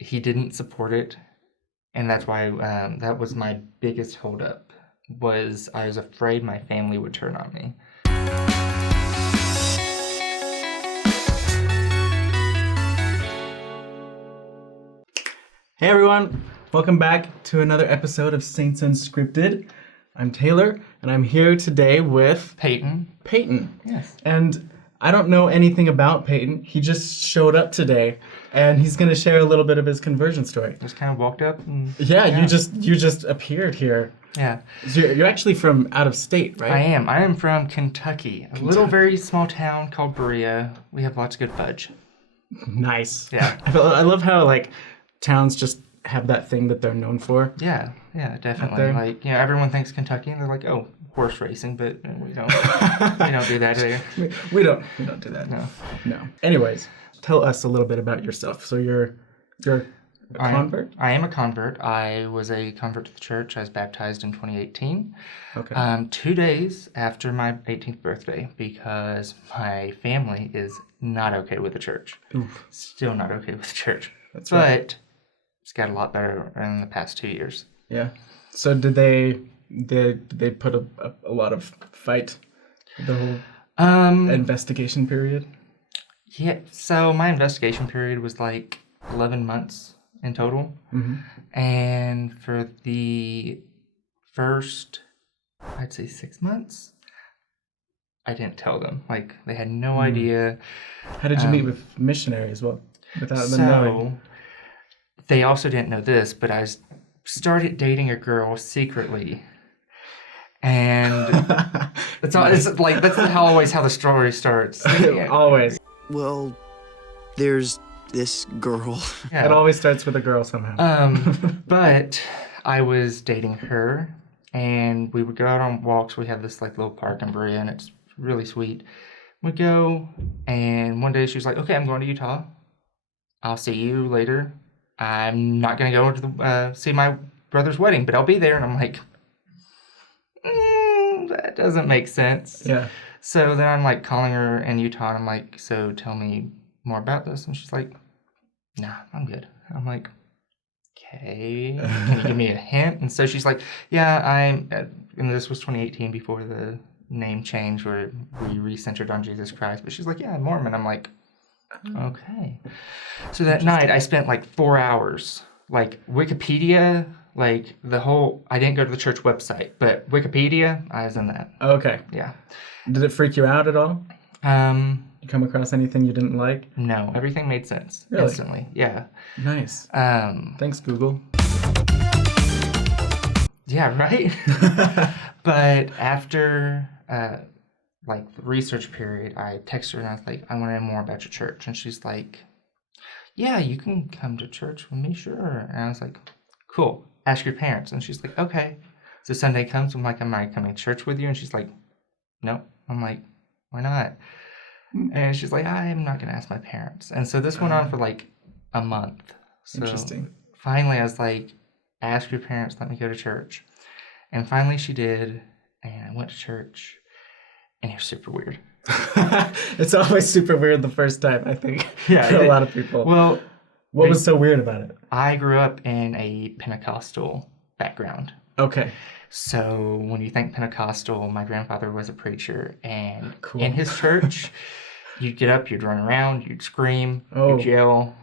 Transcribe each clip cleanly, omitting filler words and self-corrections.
he didn't support it, and that's why that was my biggest holdup. Was I was afraid my family would turn on me. Hey everyone, welcome back to another episode of Saints Unscripted. I'm Taylor, and I'm here today with Peyton. Yes. And I don't know anything about Peyton. He just showed up today, and he's going to share a little bit of his conversion story. Just kind of walked up. And, yeah, you just appeared here. Yeah. So you're actually from out of state, right? I am. I am from Kentucky, a little very small town called Berea. We have lots of good fudge. Nice. Yeah. I love how towns just have that thing that they're known for. Yeah, definitely. Everyone thinks Kentucky, and they're like, oh, horse racing, but we don't. We don't do that here. We don't do that. No. Anyways, tell us a little bit about yourself. So you're a convert? I am a convert. I was a convert to the church. I was baptized in 2018. Okay. 2 days after my 18th birthday, because my family is not okay with the church. Oof. Still not okay with the church. That's right. But it's got a lot better in the past 2 years. Yeah. So did they put a lot of fight the whole investigation period? Yeah. So my investigation period was like 11 months in total. Mm-hmm. And for the first, I'd say 6 months, I didn't tell them. Like, they had no idea. How did you meet with missionaries? Well, without them knowing. They also didn't know this, but I started dating a girl secretly. And that's how the story starts. Always. Well, there's this girl. Yeah. It always starts with a girl somehow. But I was dating her, and we would go out on walks. We have this little park in Berea, and it's really sweet. We go, and one day she was like, okay, I'm going to Utah. I'll see you later. I'm not going to go to see my brother's wedding, but I'll be there. And I'm like, that doesn't make sense. Yeah. So then I'm like calling her in Utah, and I'm like, so tell me more about this. And she's like, nah, I'm good. I'm like, okay, can you give me a hint? And so she's like, yeah, and this was 2018 before the name change where we recentered on Jesus Christ. But she's like, yeah, I'm Mormon. I'm like, okay. So that night I spent like 4 hours, like Wikipedia, like I didn't go to the church website, but Wikipedia, I was in that. Okay. Yeah. Did it freak you out at all? You come across anything you didn't like? No, everything made sense really? Instantly. Yeah. Nice. Thanks, Google. Yeah, right? But after the research period, I texted her and I was like, I want to know more about your church. And she's like, yeah, you can come to church with me, sure. And I was like, cool, ask your parents. And she's like, okay. So Sunday comes, I'm like, am I coming to church with you? And she's like, no. I'm like, why not? And she's like, I'm not going to ask my parents. And so this went on for like a month. So interesting. Finally, I was like, ask your parents, let me go to church. And finally she did, and I went to church, and it was super weird. It's always super weird the first time, I think, for a lot of people. Well, what was so weird about it? I grew up in a Pentecostal background. Okay. So when you think Pentecostal, my grandfather was a preacher, and cool. In his church, you'd get up, you'd run around, you'd scream, you'd yell.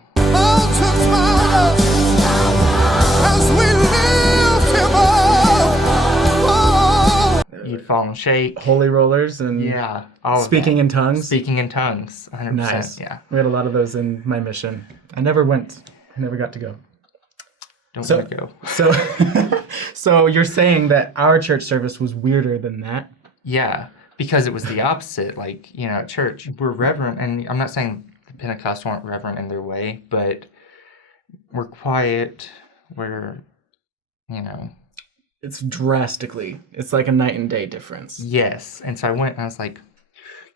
You'd fall and shake. Holy rollers and all speaking in tongues. Speaking in tongues, 100%. Nice. Yeah. We had a lot of those in my mission. I never went. I never got to go. Don't want to go. So you're saying that our church service was weirder than that? Yeah, because it was the opposite. Like, at church, we're reverent, and I'm not saying the Pentecostals aren't reverent in their way, but we're quiet, we're, It's it's like a night and day difference. Yes, and so I went and I was like,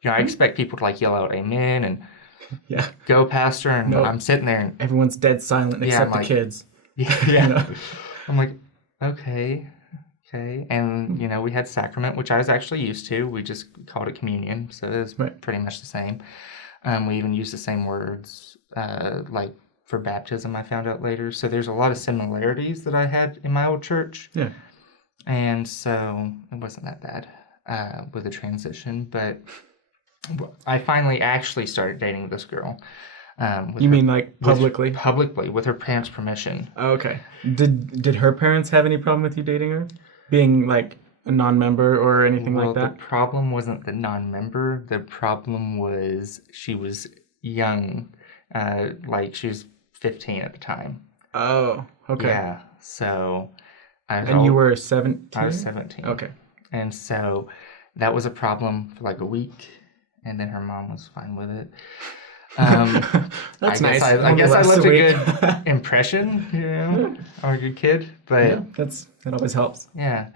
I expect people to yell out amen and go pastor, and I'm sitting there and everyone's dead silent except the kids. Yeah. I'm like, okay. And, we had sacrament, which I was actually used to. We just called it communion, so it was pretty much the same. We even used the same words, for baptism, I found out later. So there's a lot of similarities that I had in my old church. Yeah. And so it wasn't that bad with the transition. But I finally actually started dating this girl. You mean like publicly? Publicly, with her parents' permission. Oh, okay. Did her parents have any problem with you dating her? Being like a non-member or anything like that? The problem wasn't the non-member. The problem was she was young. Like she was 15 at the time. Oh, okay. Yeah. So And you were 17? I was 17. Okay. And so that was a problem for like a week, and then her mom was fine with it. That's nice. I guess I left a good impression, I'm a good kid, but yeah, that always helps. Yeah.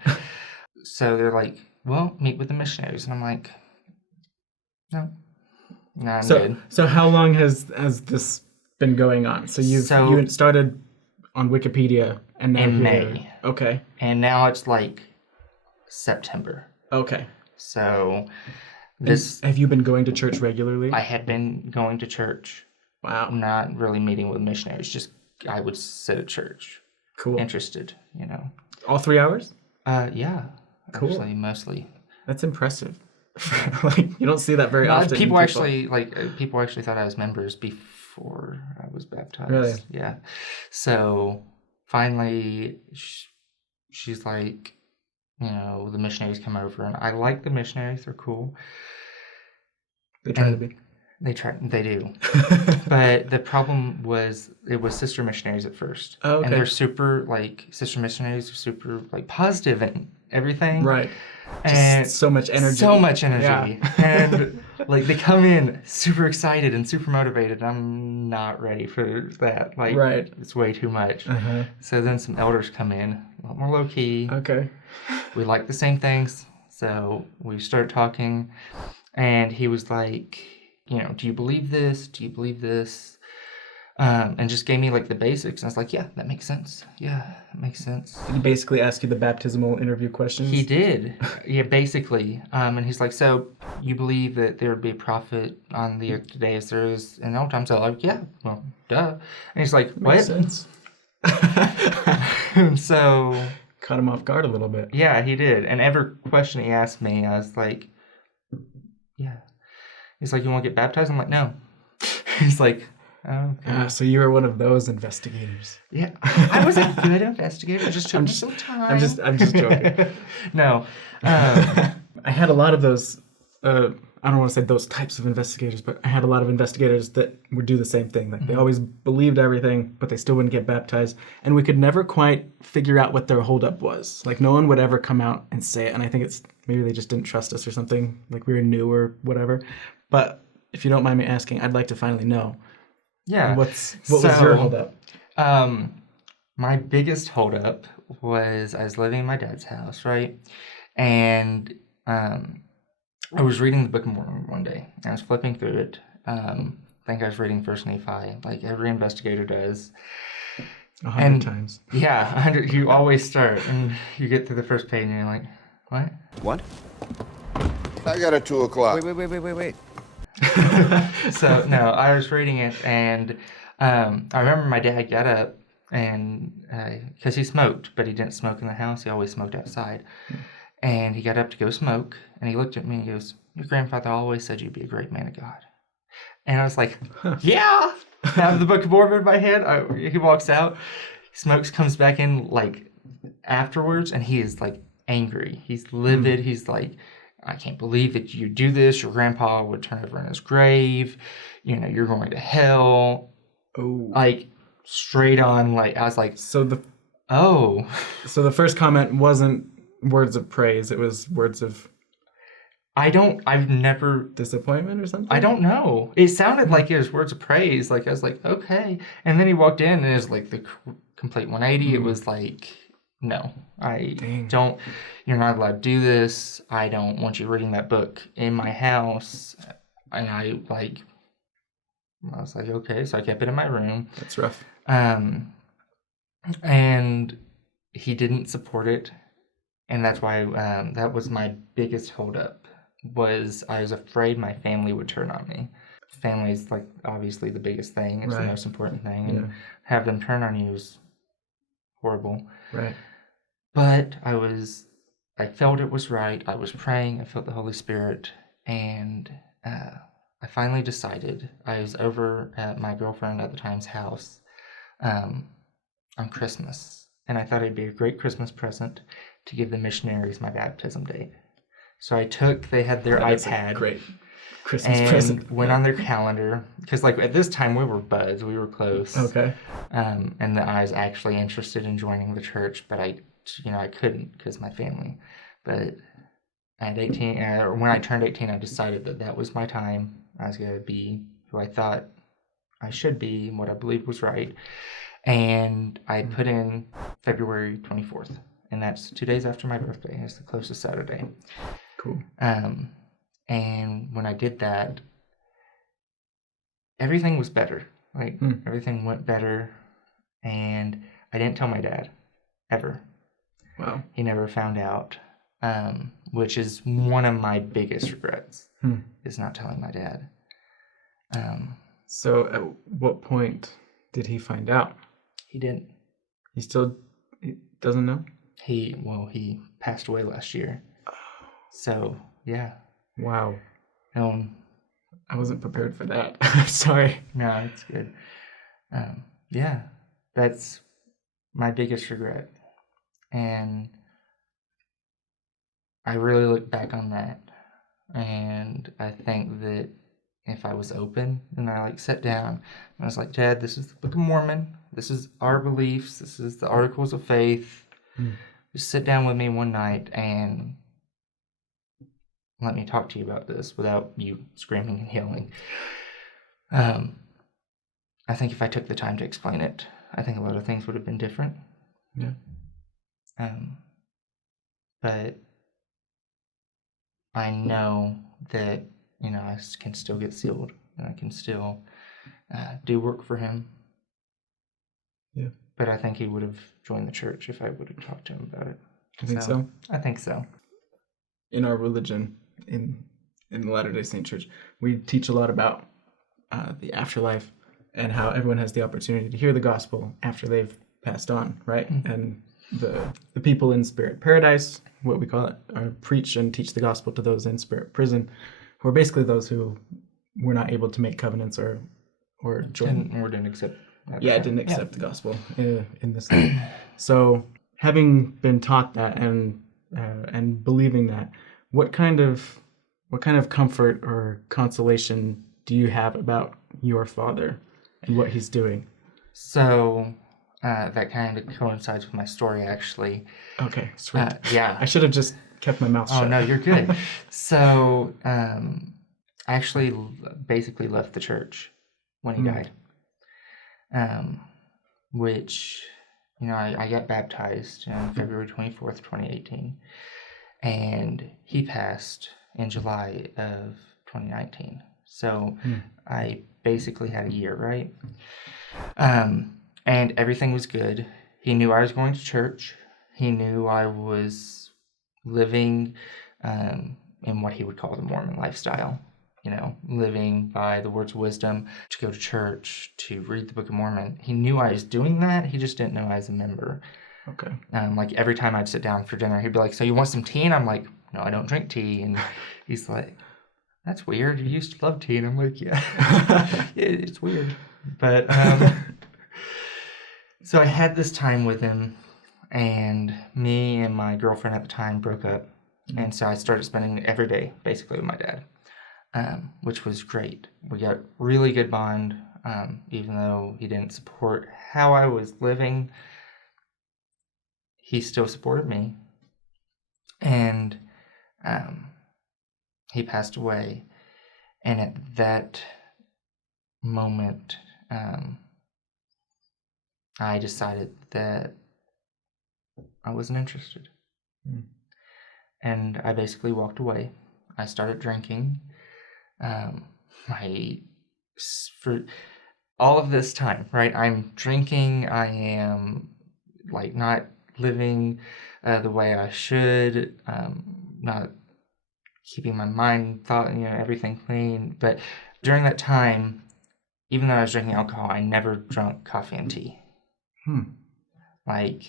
So they're like, well, meet with the missionaries, and I'm like, no, I'm good. So how long has this been going on? So you started on Wikipedia, and now in May. Okay. And now it's like September. Okay. So have you been going to church regularly? I had been going to church. Wow. Not really meeting with missionaries. Just I would sit at church. Cool. Interested, All 3 hours? Yeah. Cool. Actually, mostly. That's impressive. Like you don't see that very often. People actually thought I was members before I was baptized. Really? Yeah. So finally, she's like, the missionaries come over, and I like the missionaries. They're cool. They try to be. They do. But the problem was it was sister missionaries at first. Oh, okay. And they're super, sister missionaries are super, positive and everything. Right. And just so much energy. So much energy. Yeah. And, they come in super excited and super motivated. I'm not ready for that. Right. It's way too much. Uh-huh. So then some elders come in, a lot more low-key. Okay. We like the same things. So we start talking, and he was like, do you believe this? Do you believe this? And just gave me the basics. And I was like, yeah, that makes sense. Yeah, that makes sense. Did he basically ask you the baptismal interview questions? He did. Yeah, basically. And he's like, so you believe that there would be a prophet on the earth today as there is in old times? So I'm like, yeah, well, duh. And he's like, what? Makes sense. And so... Caught him off guard a little bit. Yeah, he did. And every question he asked me, I was like, yeah. He's like, you want to get baptized? I'm like, no. He's like, oh, okay. So you were one of those investigators. Yeah. I was a good investigator. It just took me some time. I'm just joking. No. I had a lot of those, I don't want to say those types of investigators, but I had a lot of investigators that would do the same thing. They always believed everything, but they still wouldn't get baptized. And we could never quite figure out what their holdup was. No one would ever come out and say it. And I think it's maybe they just didn't trust us or something. We were new or whatever. But if you don't mind me asking, I'd like to finally know. Yeah. What was your holdup? My biggest holdup was I was living in my dad's house, right? And I was reading the Book of Mormon one day. I was flipping through it. I think I was reading First Nephi, like every investigator does. 100 times. Yeah, 100. You always start, and you get to the first page, and you're like, what? What? I got a 2 o'clock. Wait. So, no, I was reading it, and I remember my dad got up, and because he smoked, but he didn't smoke in the house. He always smoked outside. And he got up to go smoke, and he looked at me and he goes, your grandfather always said you'd be a great man of God. And I was like, yeah! I have the Book of Mormon in my hand. He walks out, smokes, comes back in afterwards, and he is angry. He's livid. He's like, I can't believe that you do this. Your grandpa would turn over in his grave. You're going to hell. Oh. Straight on, I was like, So the first comment wasn't words of praise, it was words of I've never disappointment or something. I don't know. It sounded like it was words of praise. I was like, okay. And then he walked in, and it was the complete 180. It was no, don't. You're not allowed to do this. I don't want you reading that book in my house. And I was like, okay. So I kept it in my room. That's rough. And he didn't support it. And that's why that was my biggest holdup, was I was afraid my family would turn on me. family is like obviously the biggest thing. It's the Right. most important thing. Yeah. And have them turn on you is horrible. Right. But I felt it was right. I was praying. I felt the Holy Spirit. And I finally decided. I was over at my girlfriend at the time's house on Christmas. And I thought it'd be a great Christmas present to give the missionaries my baptism date. So they had their That's a iPad. great Christmas and present. went on their calendar. Because like at this time we were buds. We were close. Okay. And I was actually interested in joining the church, but I couldn't because of my family. But at 18, or when I turned 18, I decided that was my time. I was going to be who I thought I should be, and what I believed was right. And I put in February 24th, and that's 2 days after my birthday. It's the closest Saturday. Cool. And when I did that, everything was better. Like, everything went better, and I didn't tell my dad, ever. Wow. He never found out, which is one of my biggest regrets, is not telling my dad. So at what point did he find out? He didn't. He doesn't know? He passed away last year. So, yeah. Wow. I wasn't prepared for that. I'm sorry. No, it's good. Yeah, that's my biggest regret. And I really look back on that. And I think that if I was open and I sat down and I was like, Dad, this is the Book of Mormon. This is our beliefs. This is the Articles of Faith. Just sit down with me one night and let me talk to you about this without you screaming and yelling. I think if I took the time to explain it, I think a lot of things would have been different. Yeah. But I know that, I can still get sealed and I can still do work for him. Yeah. But I think he would have joined the church if I would have talked to him about it. I think so. I think so. In our religion, in the Latter-day Saint Church, we teach a lot about the afterlife and how everyone has the opportunity to hear the gospel after they've passed on, right? Mm-hmm. And the people in spirit paradise, what we call it, preach and teach the gospel to those in spirit prison, who are basically those who were not able to make covenants or join. Or didn't accept. Didn't accept the gospel in this life. So having been taught that and believing that, what kind of comfort or consolation do you have about your father and what he's doing? So that kind of coincides with my story, actually. Okay, sweet. Yeah. I should have just kept my mouth shut. Oh, no, you're good. So I actually basically left the church when he died. Which, I got baptized on February 24th, 2018. And he passed in July of 2019. So I basically had a year, right? And everything was good. He knew I was going to church. He knew I was living in what he would call the Mormon lifestyle. Living by the words of wisdom, to go to church, to read the Book of Mormon. He knew I was doing that. He just didn't know I was a member. Okay. Every time I'd sit down for dinner, he'd be like, so you want some tea? And I'm like, no, I don't drink tea. And he's like, that's weird. You used to love tea. And I'm like, yeah, it's weird. But so I had this time with him, and me and my girlfriend at the time broke up. And so I started spending every day basically with my dad, which was great. We got really good bond, even though he didn't support how I was living. He still supported me. And he passed away. And at that moment, I decided that I wasn't interested. And I basically walked away. I started drinking. For all of this time, right? I'm drinking. I am not living the way I should, not keeping my mind, thought, everything clean, but during that time, even though I was drinking alcohol, I never drank coffee and tea. Like,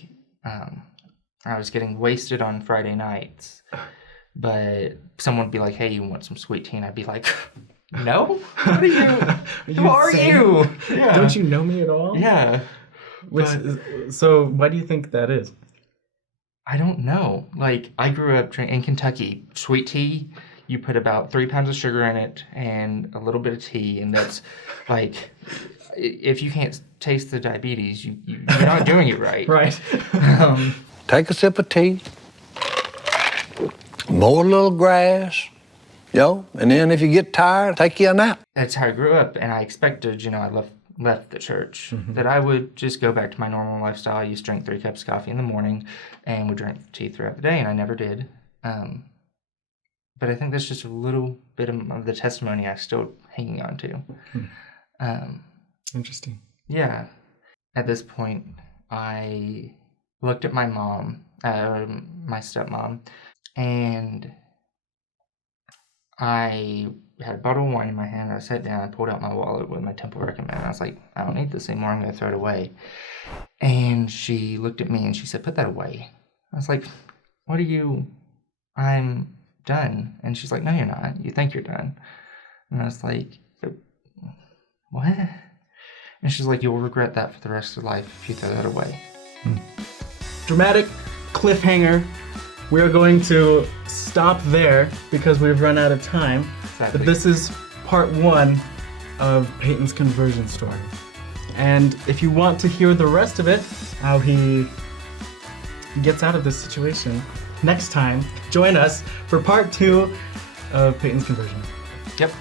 I was getting wasted on Friday nights, but someone would be like, "Hey, you want some sweet tea?" And I'd be like, "No, what are you? Who are you? Yeah. Don't you know me at all?" Yeah. So why do you think that is? I don't know. Like, I grew up in Kentucky. Sweet tea, you put about 3 pounds of sugar in it and a little bit of tea, and that's like, if you can't taste the diabetes, you're not doing it right. Right. Take a sip of tea, mow a little grass, and then if you get tired, take you a nap. That's how I grew up, and I expected, I left the church, that I would just go back to my normal lifestyle. I used to drink 3 cups of coffee in the morning and would drink tea throughout the day, and I never did. But I think that's just a little bit of the testimony I'm still hanging on to. Interesting. Yeah. At this point, I looked at my mom, my stepmom, and I had a bottle of wine in my hand. I sat down, I pulled out my wallet with my temple recommend. I was like, I don't need this anymore. I'm going to throw it away. And she looked at me and she said, put that away. I was like, what are you? I'm done. And she's like, no, you're not. You think you're done. And I was like, what? And she's like, you'll regret that for the rest of your life if you throw that away. Dramatic cliffhanger. We're going to stop there because we've run out of time. Exactly. But this is part 1 of Peyton's conversion story. And if you want to hear the rest of it, how he gets out of this situation, next time, join us for part 2 of Peyton's conversion. Yep.